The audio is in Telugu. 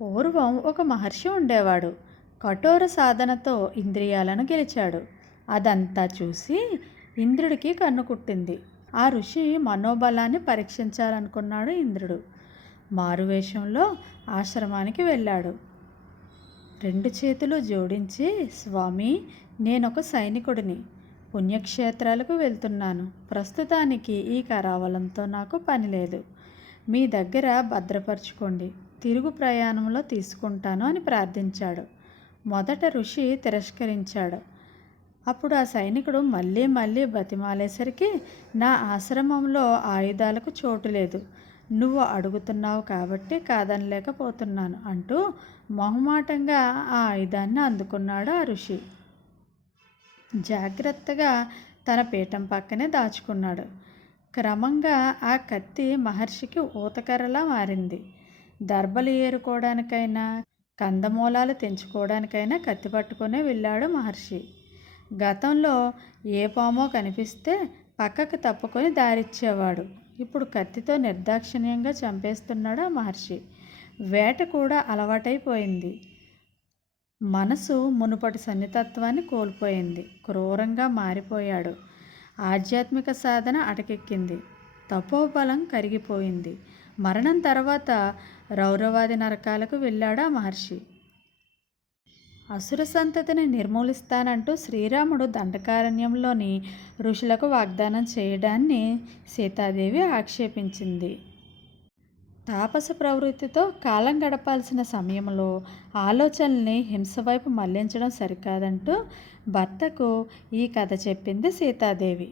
పూర్వం ఒక మహర్షి ఉండేవాడు. కఠోర సాధనతో ఇంద్రియాలను గెలిచాడు. అదంతా చూసి ఇంద్రుడికి కన్ను కుట్టింది. ఆ ఋషి మనోబలాన్ని పరీక్షించాలనుకున్నాడు ఇంద్రుడు. మారువేషంలో ఆశ్రమానికి వెళ్ళాడు. రెండు చేతులు జోడించి స్వామి నేనొక సైనికుడిని. పుణ్యక్షేత్రాలకు వెళ్తున్నాను. ప్రస్తుతానికి ఈ కరావలంతో నాకు పని లేదు. మీ దగ్గర భద్రపరచుకోండి. తిరుగు ప్రయాణంలో తీసుకుంటాను అని ప్రార్థించాడు. మొదట ఋషి తిరస్కరించాడు. అప్పుడు ఆ సైనికుడు మళ్ళీ మళ్ళీ బతిమాలేసరికి నా ఆశ్రమంలో ఆయుధాలకు చోటు లేదు. నువ్వు అడుగుతున్నావు కాబట్టి కాదనలేకపోతున్నాను అంటూ మొహమాటంగా ఆ ఆయుధాన్ని అందుకున్నాడు ఆ ఋషి. జాగ్రత్తగా తన పీఠం పక్కనే దాచుకున్నాడు. క్రమంగా ఆ కత్తి మహర్షికి ఊతకర్రలా మారింది. దర్బలు ఏరుకోవడానికైనా కందమూలాలు తెంచుకోవడానికైనా కత్తి పట్టుకునే వెళ్ళాడు మహర్షి. గతంలో ఏ పామో కనిపిస్తే పక్కకు తప్పుకొని దారిచ్చేవాడు. ఇప్పుడు కత్తితో నిర్దాక్షిణ్యంగా చంపేస్తున్నాడు ఆ మహర్షి. వేట కూడా అలవాటైపోయింది. మనసు మునుపటి సన్నితత్వాన్ని కోల్పోయింది. క్రూరంగా మారిపోయాడు. ఆధ్యాత్మిక సాధన అటకెక్కింది. తపోబలం కరిగిపోయింది. మరణం తర్వాత రౌరవాది నరకాలకు వెళ్ళాడా మహర్షి? అసుర సంతతిని నిర్మూలిస్తానంటూ శ్రీరాముడు దండకారణ్యంలోని ఋషులకు వాగ్దానం చేయడాన్ని సీతాదేవి ఆక్షేపించింది. తాపస ప్రవృత్తితో కాలం గడపాల్సిన సమయంలో ఆలోచనల్ని హింస వైపు మళ్ళించడం సరికాదంటూ భర్తకు ఈ కథ చెప్పింది సీతాదేవి.